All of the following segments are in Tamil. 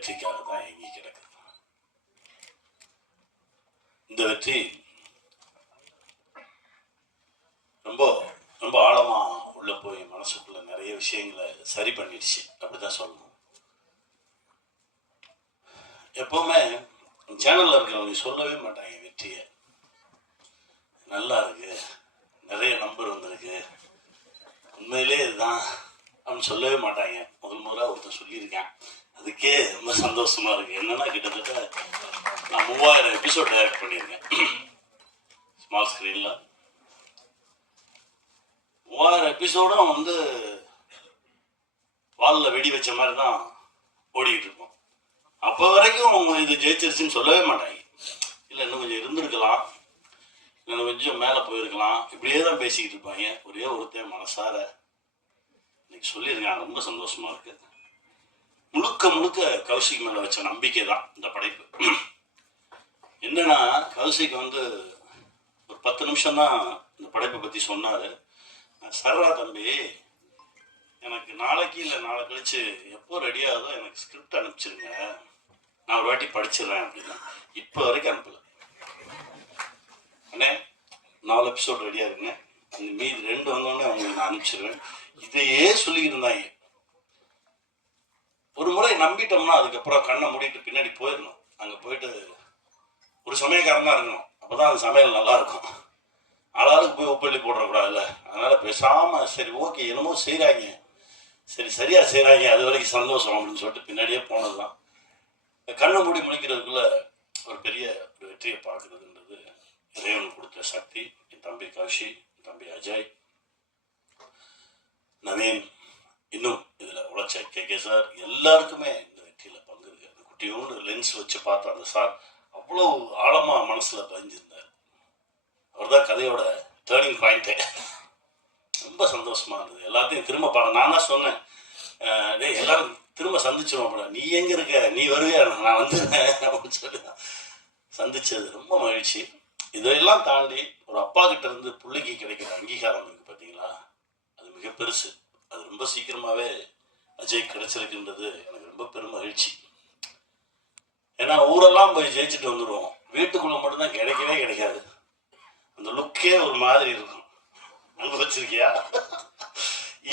வெற்றிக்காக தான் இயங்கி கிடக்குது. இந்த வெற்றி ரொம்ப ரொம்ப ஆழமா உள்ள போய் மனசுக்குள்ள நிறைய விஷயங்களை சரி பண்ணிடுச்சு அப்படிதான் சொல்லணும். எப்பவுமே சேனல்ல இருக்கிறவங்க சொல்லவே மாட்டாங்க வெற்றியை. நல்லா இருக்கு, நிறைய நம்பர் வந்திருக்கு, உண்மையிலே இதுதான் அப்படின்னு சொல்லவே மாட்டாங்க. முதல்ல ஒருத்தர் சொல்லியிருக்கேன், அதுக்கே ரொம்ப சந்தோஷமா இருக்கு. என்னன்னா கிட்டத்தட்ட நான் 3000 எபிசோட் டைரக்ட் பண்ணியிருக்கேன் ஸ்மால் ஸ்கிரீன்ல. 3000 எபிசோடும் வந்து வாலில் வெடி வச்ச மாதிரி தான் ஓடிக்கிட்டு இருக்கோம். அப்போ வரைக்கும் இது ஜெயிச்சிருச்சுன்னு சொல்லவே மாட்டாங்க. இல்லை இன்னும் கொஞ்சம் இருந்திருக்கலாம், இன்னும் கொஞ்சம் மேலே போயிருக்கலாம், இப்படியே தான் பேசிக்கிட்டு இருப்பாங்க. ஒரே ஒருத்தன் மனசார இன்னைக்கு சொல்லியிருக்காங்க, ரொம்ப சந்தோஷமா இருக்கு. முழுக்க முழுக்க கௌசிக் மேலே வச்ச நம்பிக்கை தான் இந்த படைப்பு. என்னன்னா கௌசிக் வந்து ஒரு 10 நிமிஷம் தான் இந்த படைப்பை பற்றி சொன்னார். சர்ரா தம்பி, எனக்கு நாளைக்கு இல்லை நாளை கழிச்சு எப்போ ரெடியாகுதோ எனக்கு ஸ்கிரிப்ட் அனுப்பிச்சிருங்க, நான் ஒரு வாட்டி படிச்சிடுறேன் அப்படின்னா. இப்போ வரைக்கும் அனுப்பல. அண்ணே 4 எபிசோட் ரெடியாக இருக்குங்க, அந்த மீதி 2 வந்தோடனே அவங்களுக்கு நான் அனுப்பிச்சிடுவேன். இதையே சொல்லிக்கிட்டு இருந்தாங்க. ஒரு முறை நம்பிட்டோம்னா அதுக்கப்புறம் கண்ணை மூடிட்டு பின்னாடி போயிடணும். அங்கே போயிட்டு ஒரு சமயக்காரன் தான் இருக்கணும், அப்போதான் அந்த சமையல் நல்லா இருக்கும். ஆளாளுக்கு போய் உப்பள்ளி போடக்கூடாதுல்ல. அதனால பேசாம சரி ஓகே என்னமோ செய்கிறாங்க, சரி சரியா செய்கிறாங்க, அது வரைக்கும் சந்தோஷம் அப்படின்னு சொல்லிட்டு பின்னாடியே போனதுதான். கண்ணை மூடி முழிக்கிறதுக்குள்ள ஒரு பெரிய ஒரு வெற்றியை பார்க்கறதுன்றது இறைவன் கொடுத்த சக்தி. என் தம்பி கௌஷி, என் தம்பி அஜய், நவீன், இன்னும் இதில் உழைச்ச கே சார், எல்லாருக்குமே இந்த வெற்றியில் பங்கு இருக்கு. அந்த குட்டியோடு லென்ஸ் வச்சு பார்த்த அந்த சார் அவ்வளோ ஆழமாக மனசில் பதிஞ்சிருந்தார். அவர் தான் கதையோட டேர்னிங் பாயிண்ட்டே. ரொம்ப சந்தோஷமா இருந்தது. எல்லாத்தையும் திரும்ப பார்க்க நான் தான் சொன்னேன், எல்லாரும் திரும்ப சந்திச்சிருவோம், நீ எங்கே இருக்க, நீ வருவியா, நான் வந்துடுறேன் அப்படின்னு சொல்லி சந்திச்சது ரொம்ப மகிழ்ச்சி. இதையெல்லாம் தாண்டி ஒரு அப்பா கிட்ட இருந்து பிள்ளைக்கு கிடைக்கிற அங்கீகாரம் இருக்கு பார்த்தீங்களா, அது மிக பெருசு. அது ரொம்ப சீக்கிரமாகவே அஜய் கிடைச்சிருக்குன்றது எனக்கு ரொம்ப பெரும் மகிழ்ச்சி. ஏன்னா ஊரெல்லாம் போய் ஜெயிச்சுட்டு வந்துடுவோம், வீட்டுக்குள்ளே மட்டும்தான் கிடைக்கவே கிடைக்காது. அந்த லுக்கே ஒரு மாதிரி இருக்கும். அனுபவிச்சிருக்கியா?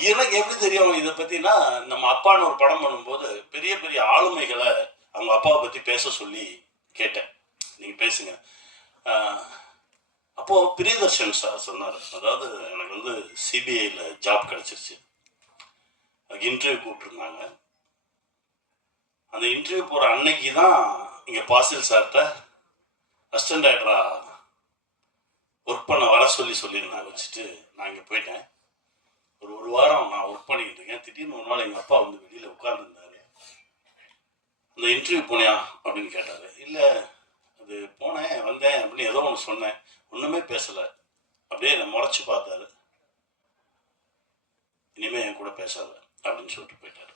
எனக்கு எப்படி தெரியும் இதை பற்றினா, நம்ம அப்பான்னு ஒரு படம் பண்ணும்போது பெரிய பெரிய ஆளுமைகளை அவங்க அப்பாவை பற்றி பேச சொல்லி கேட்டேன், நீங்கள் பேசுங்க. அப்போது பிரியதர்ஷன் சார் சொன்னார், அதாவது எனக்கு வந்து சிபிஐயில் ஜாப் கிடச்சிருச்சு, அதுக்கு இன்டர்வியூ கூப்பிட்டுருந்தாங்க. அந்த இன்டர்வியூ போகிற அன்னைக்கு தான் இங்கே பாசில் சார்கிட்ட அசிஸ்டன்ட் டைரக்டராக ஒர்க் பண்ண வர சொல்லியிருந்தாங்க. வச்சுட்டு நான் இங்கே போயிட்டேன். ஒரு வாரம் நான் ஒர்க் பண்ணிக்கிட்டு இருக்கேன். திடீர்னு ஒரு நாள் எங்கள் அப்பா வந்து வெளியில் உட்காந்துருந்தாரு. அந்த இன்டர்வியூ போனியா அப்படின்னு கேட்டார். இல்லை அது போனேன் வந்தேன் அப்படின்னு ஏதோ ஒன்று சொன்னேன், ஒன்றுமே பேசலை. அப்படியே என்னை முறைச்சி பார்த்தாரு. இனிமேல் என் கூட பேசாத அப்படின்னு சொல்லிட்டு போயிட்டார்.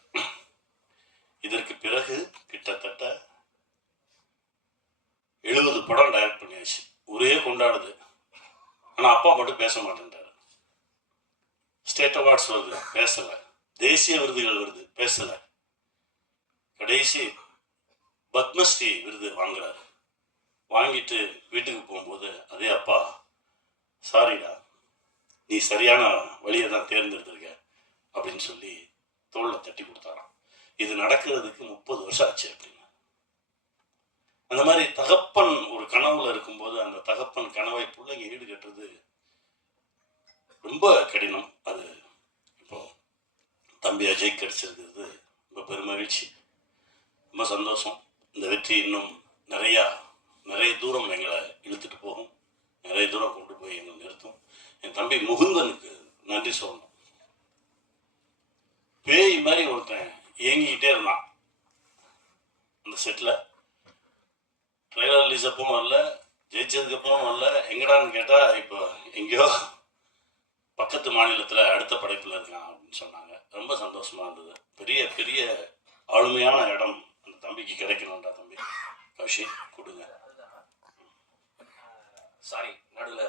இதற்கு பிறகு கிட்டத்தட்ட 70 படம் டைரக்ட் பண்ணியாச்சு. ஒரே கொண்டாடுது. ஆனால் அப்பா மட்டும் பேச மாட்டேன்றாரு. ஸ்டேட் அவார்ட்ஸ் வருது, பேசலை. தேசிய விருதுகள் வருது, பேசலை. கடைசி பத்மஸ்ரீ விருது வாங்குறாரு. வாங்கிட்டு வீட்டுக்கு போகும்போது அதே அப்பா, சாரிடா நீ சரியான வழியை தான் தேர்ந்தெடுத்திருக்க அப்படின்னு சொல்லி தோளில் தட்டி கொடுத்தாராம். இது நடக்கிறதுக்கு 30 வருஷம் ஆச்சு அப்படின்னு. அந்த மாதிரி தகப்பன் ஒரு கனவுல இருக்கும்போது அந்த தகப்பன் கனவை பிள்ளைங்க ஈடுகட்டுறது ரொம்ப கடினம். அது இப்போ தம்பி அஜய் கிடைச்சிருக்கிறது ரொம்ப பெருமகிழ்ச்சி, ரொம்ப சந்தோஷம். இந்த வெற்றி இன்னும் நிறைய தூரம் எங்களை இழுத்துட்டு போகும், நிறைய தூரம் கொண்டு போய் எங்களை நிறுத்தும். என் தம்பி முகுந்தனுக்கு நன்றி சொல்லணும். பேய் மாதிரி ஒருத்தன் இயங்கிக்கிட்டே இருந்தான் அந்த செட்டில். ட்ரைலர் ரிலீஸ் அப்பவும் வரல, ஜெயிச்சதுக்கு அப்புறம் வரல. எங்கடான்னு கேட்டால் இப்போ எங்கேயோ பக்கத்து மாநிலத்தில் அடுத்த படைப்பில் இருக்கான் அப்படின்னு சொன்னாங்க. ரொம்ப சந்தோஷமாக இருந்தது. பெரிய பெரிய ஆளுமையான இடம் அந்த தம்பிக்கு கிடைக்கணும்டா. தம்பி கௌஷி கொடுங்க. சாரி நடுவில்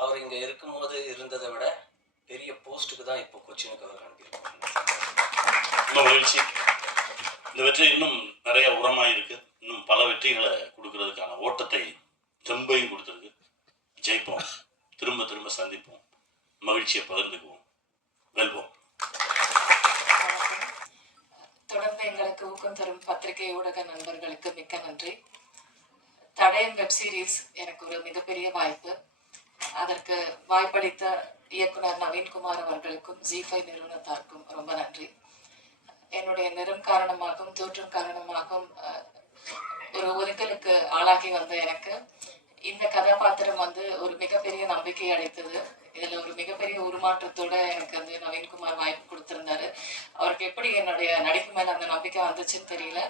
அவர் இங்கே இருக்கும்போது இருந்ததை விட பெரிய போஸ்ட்டுக்கு தான் இப்போ கொச்சினுக்கு அவர் அனுப்பியிருக்கோம். ரொம்ப மகிழ்ச்சி. இந்த வெற்றி இன்னும் நிறைய உரமாக இருக்கு. இன்னும் பல வெற்றிகளை கொடுக்கறதுக்கான ஓட்டத்தை தெம்பையும் கொடுத்துருக்கு. ஜெயிப்போம், திரும்ப திரும்ப சந்திப்போம், மகிழ்ச்சியை பகிர்ந்துக்குவோம், வெல்வோம். தொடர்ந்து எங்களுக்கு ஊக்கம் தரும் பத்திரிகை ஊடக நண்பர்களுக்கு மிக்க நன்றி. தடயம் வெப் சீரிஸ் எனக்கு ஒரு மிகப்பெரிய வாய்ப்பு. அதற்கு வாய்ப்பளித்த இயக்குனர் நவீன்குமார் அவர்களுக்கும் ஜி5 நிறுவனத்தாருக்கும் ரொம்ப நன்றி. என்னுடைய நிறம் காரணமாகவும் தோற்றம் காரணமாகவும் ஒரு ஒதுக்கலுக்கு ஆளாகி வந்த எனக்கு இந்த கதாபாத்திரம் ஒரு மிகப்பெரிய நம்பிக்கை அளித்தது. இதுல ஒரு மிகப்பெரிய உருமாற்றத்தோட எனக்கு நவீன்குமார் வாய்ப்பு கொடுத்திருந்தாரு. அவருக்கு எப்படி என்னுடைய நடிப்பு மேல அந்த நம்பிக்கை வந்துச்சுன்னு தெரியல.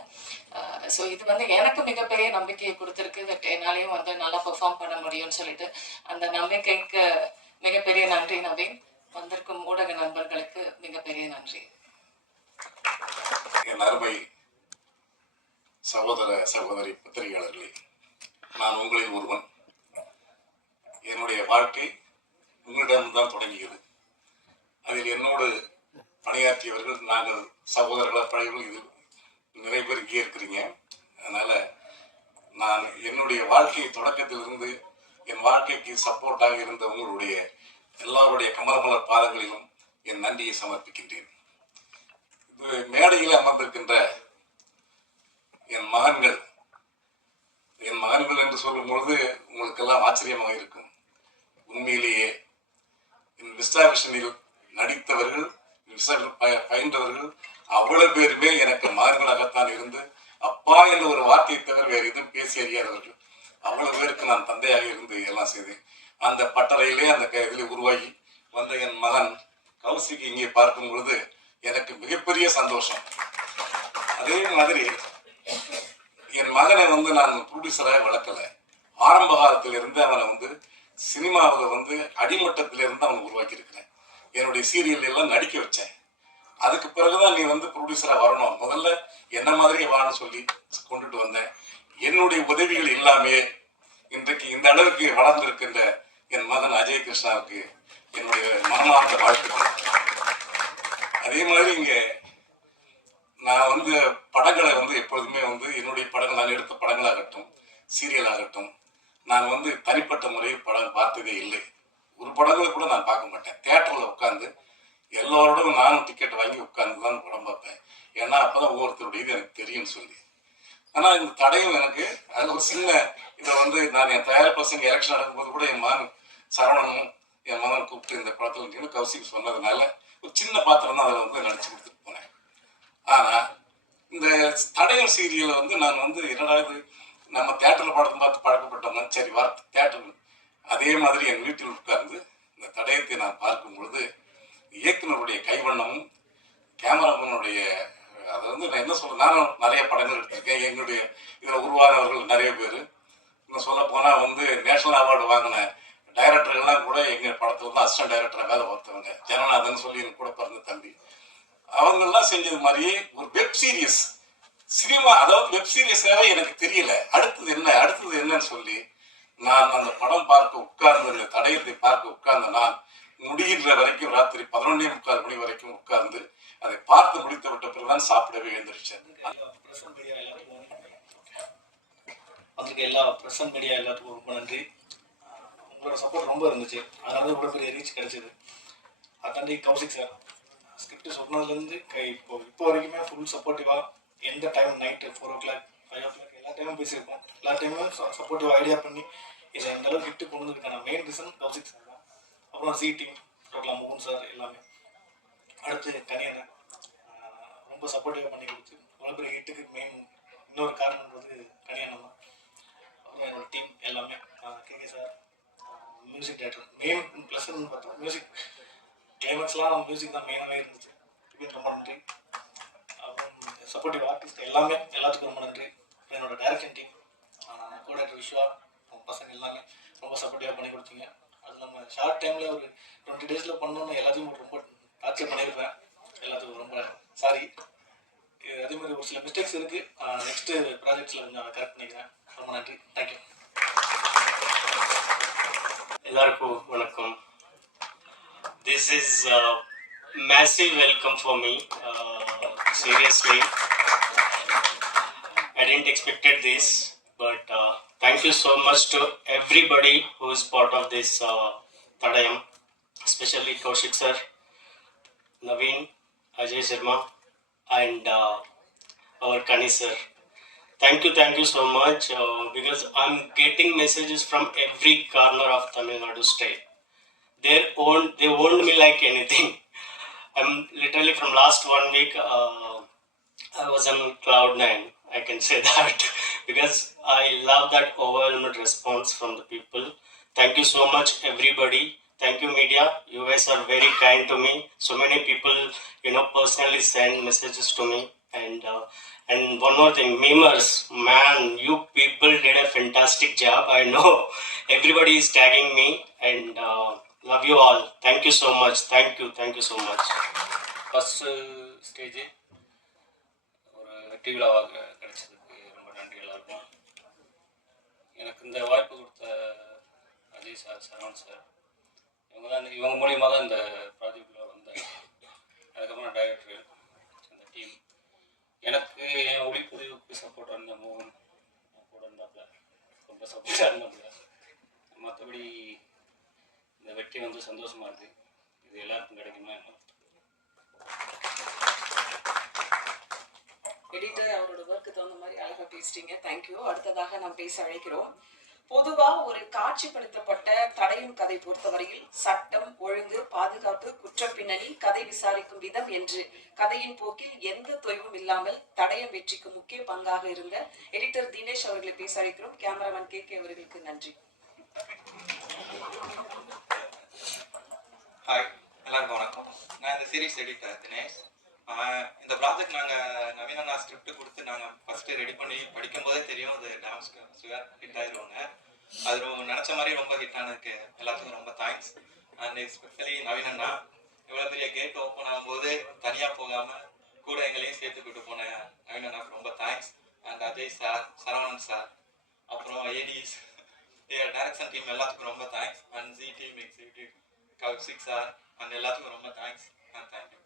ஸோ இது எனக்கு மிகப்பெரிய நம்பிக்கையை கொடுத்துருக்கு. என்னாலையும் நல்லா பெர்ஃபார்ம் பண்ண முடியும்னு சொல்லிட்டு அந்த நம்பிக்கைக்கு மிகப்பெரிய நன்றி நவீன். வந்திருக்கும் ஊடக நண்பர்களுக்கு மிகப்பெரிய நன்றி. என் அருமை சகோதர சகோதரி பத்திரிகையாளர்களே, நான் உங்களில் ஒருவன். என்னுடைய வாழ்க்கை உங்களிடம்தான் தொடங்கியது. அதில் என்னோடு பணியாற்றியவர்கள் நாங்கள் சகோதரர்களாக பழையவர்கள் இது நிறைய பேர் இங்கே இருக்கிறீங்க. அதனால் நான் என்னுடைய வாழ்க்கை தொடக்கத்திலிருந்து என் வாழ்க்கைக்கு சப்போர்ட்டாக இருந்த உங்களுடைய எல்லாருடைய கமலமலர் பாதங்களிலும் என் நன்றியை சமர்ப்பிக்கின்றேன். இது மேடையில் அமர்ந்திருக்கின்ற என் மகன்கள் என்று சொல்லும் பொழுது உங்களுக்கெல்லாம் ஆச்சரியமாக இருக்கும். உண்மையிலேயே விஸ்டா விஷனில் நடித்தவர்கள், பயின்றவர்கள் அவ்வளவு பேருமே எனக்கு மகன்களாகத்தான் இருந்து அப்பா என்ற ஒரு வார்த்தையை தவிர வேறு எதுவும் பேசி அறியாதவர்கள். அவ்வளவு பேருக்கு நான் தந்தையாக இருந்து எல்லாம் செய்தேன். அந்த பட்டறையிலே அந்த இதில் உருவாகி வந்த என் மகன் கௌசிக்கு இங்கே பார்க்கும் பொழுது எனக்கு மிகப்பெரிய சந்தோஷம். அதே மாதிரி என் மகனை நான் ப்ரொடியூசராக வளர்க்கல. ஆரம்ப காலத்திலிருந்து அவனை சினிமாவில் அடிமட்டத்திலிருந்து அவனை உருவாக்கி இருக்கிறேன். என்னுடைய சீரியல் எல்லாம் நடிக்க வச்சேன். அதுக்கு பிறகுதான் நீ ப்ரொடியூசரா வரணும், முதல்ல என்ன மாதிரியே வான்னு சொல்லி கொண்டுட்டு வந்தேன். என்னுடைய உதவிகள் இல்லாமே இன்றைக்கு இந்த அளவுக்கு வளர்ந்திருக்கின்ற என் மகன் அஜய் கிருஷ்ணாவுக்கு என்னுடைய மனமார்ந்த வாழ்த்துக்கள். அதே மாதிரி இங்க நான் படங்களை எப்பொழுதுமே என்னுடைய படங்கள், நான் எடுத்த படங்களாகட்டும் சீரியல் ஆகட்டும், நான் தனிப்பட்ட முறையில் படம் பார்த்ததே இல்லை. ஒரு படங்களை கூட நான் பார்க்க மாட்டேன். தியேட்டர்ல உட்காந்து எல்லோரோடும் நானும் டிக்கெட் வாங்கி உட்கார்ந்து தான் படம் பார்ப்பேன். ஏன்னா அப்பதான் ஒவ்வொருத்தருடைய இது எனக்கு தெரியும்னு சொல்லி. ஆனா இந்த தடையும் எனக்கு அதுல ஒரு சின்ன இதை நான் என் தயாரிப்பாளர் எலெக்ஷன் நடக்கும்போது கூட என் மகன் சரவணனும் என் மகன் கூப்பிட்டு இந்த படத்துல கௌசிக்கு சொன்னதுனால ஒரு சின்ன பாத்திரம் தான் அதில் நடிச்சு கொடுத்துட்டு போனேன். ஆனா இந்த தடயம் சீரியலை நான் என்னடா இது நம்ம தியேட்டர்ல படத்தை பார்த்து பழக்கப்பட்டோம்னா சரி வர தியேட்டர். அதே மாதிரி என் வீட்டில் உட்கார்ந்து இந்த தடயத்தை நான் பார்க்கும் பொழுது இயக்குனருடைய கைவண்ணமும் கேமராமேனுடைய அதை நான் என்ன சொல்றேன், நானும் நிறைய படங்கள் எடுத்திருக்கேன். எங்களுடைய இதில் உருவானவர்கள் நிறைய பேர். இன்னும் சொல்ல போனால் நேஷனல் அவார்டு வாங்கின டைரக்டர்கள்லாம் கூட எங்கள் படத்தில் தான் அசிஸ்டன்ட் டைரக்டராக வேலை பார்த்தவங்க. ஜனநாதன் சொல்லி எனக்கு கூட பிறந்த தம்பி. அவங்கெல்லாம் செஞ்சது மாதிரியே ஒரு வெப் சீரியஸ் சினிமா, அதாவது வெப் சீரியஸாவே எனக்கு தெரியல அடுத்தது என்னன்னு சொல்லி நான் அந்த படம் பார்க்க உட்கார்ந்து, அந்த தடயத்தை பார்க்க உட்கார்ந்த நான் முடிகின்ற வரைக்கும் ராத்திரி 11:45 மணி வரைக்கும் உட்கார்ந்து அதை பார்த்து முடித்து விட்ட பிறகுதான் சாப்பிடவே எழுந்திருச்சேன். எல்லா பிரஸ் அண்ட் மீடியா எல்லாத்துக்கும் ரொம்ப நன்றி. உங்களோட சப்போர்ட் ரொம்ப இருந்துச்சு, அதனால இவ்வளோ பெரிய ரீச் கிடைச்சிது. அதாண்டி கௌசிக் சார் ஸ்கிரிப்ட் சொன்னதுலேருந்து இப்போ வரைக்குமே ஃபுல் சப்போர்ட்டிவாக எந்த டைம் நைட்டு 4 o'clock 5 o'clock எல்லா டைமும் பேசியிருக்கோம். எல்லா டைமும் சப்போர்ட்டிவாக ஐடியா பண்ணி இதை இந்த அளவுக்கு ஹிட்டு கொண்டு வந்ததுக்கான மெயின் ரீசன் கௌசிக் சார் தான். அப்புறம் ஜி டீம் டோட்டலாக மோகன் சார் எல்லாமே. அடுத்து கனியனை ரொம்ப சப்போர்ட்டிவாக பண்ணி கொடுத்து இவ்வளோ பெரிய ஹிட்டுக்கு மெயின் இன்னொரு காரணன்றது கனியன் தான். அப்புறம் என்னோட டீம் எல்லாமே KK sir, music director. Main ப்ளஸ்ன்னு பார்த்தா மியூசிக் கிளைமேக்ஸ்லாம் மியூசிக் தான் மெயினாகவே இருந்துச்சு. ரொம்ப நன்றி. அப்புறம் சப்போர்ட்டிவ் ஆர்டிஸ்ட் எல்லாத்துக்கும் ரொம்ப நன்றி. அப்புறம் என்னோட direction team, co director Viswa, பசங்க எல்லாமே ரொம்ப சப்போர்ட்டிவாக பண்ணி கொடுத்தீங்க. அது நம்ம ஷார்ட் டைமில் ஒரு 20 days பண்ணணும்னு எல்லாத்தையும் ரொம்ப டார்ச்சர் பண்ணியிருப்பேன். எல்லாத்துக்கும் ரொம்ப சாரி. அதே மாதிரி ஒரு சில மிஸ்டேக்ஸ் இருக்குது. நெக்ஸ்ட்டு ப்ராஜெக்ட்ஸில் கொஞ்சம் கரெக்ட் பண்ணிக்கிறேன். ரொம்ப நன்றி. தேங்க்யூ. எல்லாருக்கும் வணக்கம். This is a massive welcome for me. Seriously, I didn't expected this, but thank you so much to everybody who is part of this Tadayam, especially Kaushik sir, Naveen, Ajay Sharma, and our Kani sir. Thank you so much because I'm getting messages from every corner of Tamil Nadu state. They owned me like anything. I'm literally from last 1 week. I was on cloud nine. I can say that because I love that overwhelming response from the people. Thank you so much, everybody. Thank you, media. You guys are very kind to me. So many people, personally send messages to me. And one more thing, memers, man, you people did a fantastic job. I know everybody is tagging me, and love you all. Thank you so much. Thank you so much. First stage ஒரு வெற்றி விழாவாக கிடைச்சதுக்கு ரொம்ப நன்றி எல்லாருக்கும். எனக்கு இந்த வாய்ப்பு கொடுத்த அஜய் சார், சரவண் சார், இவங்க மூலியமாக தான் இந்த ப்ராஜெக்டில் வந்தேன். அதுக்கப்புறம் டைரக்டர், அந்த டீம், எனக்கு என் ஒளிப்பதிவுக்கு சப்போர்ட்டாக இருந்த மோகன் கூட இருந்தாப்புல, ரொம்ப சப்போர்ட்டாக இருந்தாப்புல. மற்றபடி இந்த வெற்றி வந்து சந்தோஷமாக இருக்குது. இது எல்லாருக்கும் கிடைக்குமா என்ன? எடிட்டர் அவரோட ஒர்க்கு தகுந்த மாதிரி அழகாக பேசிட்டீங்க. தேங்க்யூ. அடுத்ததாக நாம் பேச அழைக்கிறோம். பொதுவா ஒரு காட்சிப்படுத்தப்பட்ட தடயம் கதை பொறுத்தவரையில் சட்டம், ஒழுங்கு, பாதுகாப்பு, குற்ற பின்னணி, கதை விசாரிக்கும் விதம் என்று கதையின் போக்கில் எந்த தொய்வும் இல்லாமல் தடயம் வெற்றிக்கு முக்கிய பங்காக இருந்த எடிட்டர் தினேஷ் அவர்களை பேச அழைக்கிறோம். கேமராமேன் கே அவர்களுக்கு நன்றி. ஹாய், எல்லாருக்கும் வணக்கம். நான் இந்த சீரீஸ் எடிட்டர் தினேஷ். இந்த ப்ராஜெக்ட் நாங்கள் நவீன ஸ்கிரிப்ட் கொடுத்து நாங்கள் ஃபஸ்ட்டு ரெடி பண்ணி படிக்கும்போதே தெரியும் அது டான்ஸ்க்கு சுகர் ஹிட் ஆயிடுவோங்க. அது நினச்ச மாதிரி ரொம்ப ஹிட் ஆனதுக்கு எல்லாத்துக்கும் ரொம்ப தேங்க்ஸ். அண்ட் எஸ்பெஷலி நவீனண்ணா இவ்வளோ பெரிய கேட் ஓப்பன் ஆகும்போது தனியாக போகாமல் கூட எங்களையும் சேர்த்து கூட்டு போன நவீனண்ணாக்கு ரொம்ப thanks. And Ajay sir, Saravanan sir, அப்புறம் ஏடிஸ், டைரக்ஷன் டீம் எல்லாத்துக்கும் ரொம்ப thanks. And G team, executive, Kaushik sir, and எல்லாத்துக்கும் ரொம்ப தேங்க்ஸ். And thank you.